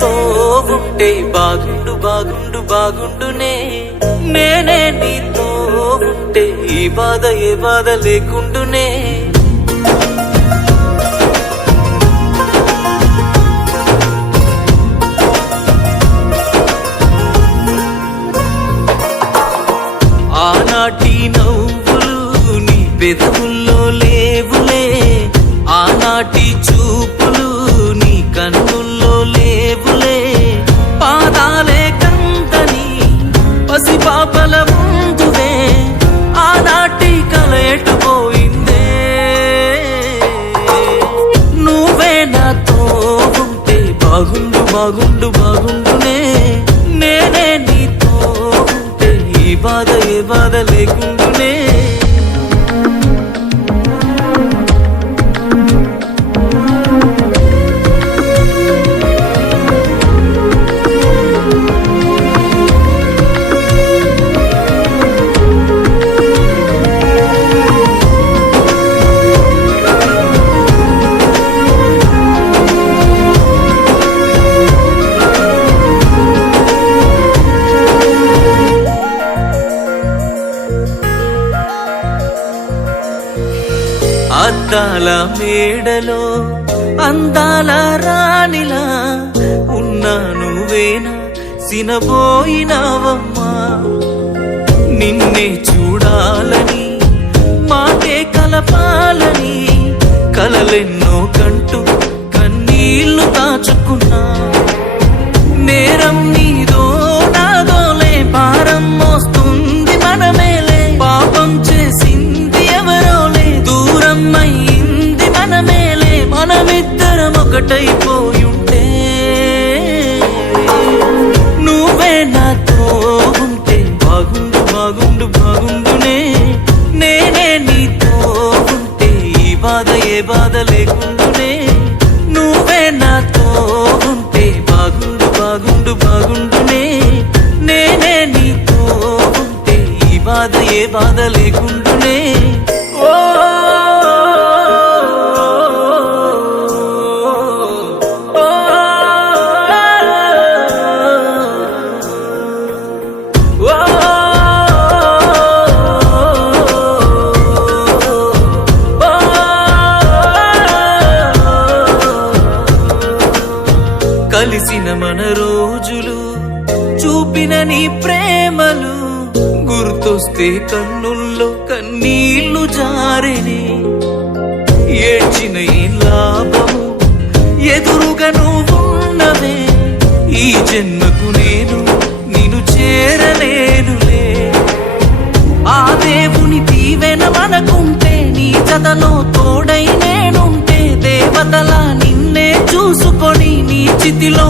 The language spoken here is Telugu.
నీతో ఉంటే బాగుండు బాగుండు బాగుండునే. నేనే నీతో ఉంటే ఈ బాధ ఏ బాధ లేకుండునే. ఆనాటి నవ్వులు నీ పెదవుల్లో లేవులే, ఆనాటి చూపులు నీ కన్నుల్లో లేవులే. పాదాలే కందని పసిపాపల ముందువే, ఆనాటి కల ఎటుపోయిందే. నువ్వే నాతో ఉంటే బాగుండు బాగుండు బాగుండునే. నేనే నీతో ఉంటే ఈ బాధ ఏ బాధ లేకుండునే. అద్దాల మేడలో అందాల రాణిలా ఉన్నా నువ్వేనా సినబోయినావమ్మా. నిన్నే చూడాలని మాటే కలపాలని కలలెన్నో కంటూ కన్నీళ్లు దాచుకున్నా. నేరం నీదో నాదోలే, భారం మోస్తుంది మనమేలే. పాపం చేసింది ఎవరోలే, దూరం అయింది మనమేలే. మనమిద్దరం ఒకటైపోయుంటే, నువ్వే నాతో ఉంటే బాగుండు బాగుండు బాగుండునే. నేనే నీతో ఉంటే ఈ బాధ ఏ బాధ లేకుండునే. నువ్వే నాతో ఉంటే బాగుండు బాగుండు బాగుండునే. నేనే నీతో ఉంటే ఈ బాధ ఏ బాధ లేకుండునే. ఓ కలిసిన మన రోజులు, చూపిన నీ ప్రేమలు గుర్తొస్తే కన్నుల్లో కన్నీళ్లు జారెనే. ఏడ్చిన ఈ లాభము ఎదురుగా నువ్వున్నవే. ఈ జన్మకు నేను నిన్ను చేరలేనులే. ఆ దేవుని దీవెన మనకుంటే, నీ జతలో తోడై నేనుంటే, దేవతలా నిన్నే చూసుకొని నీ చితిలో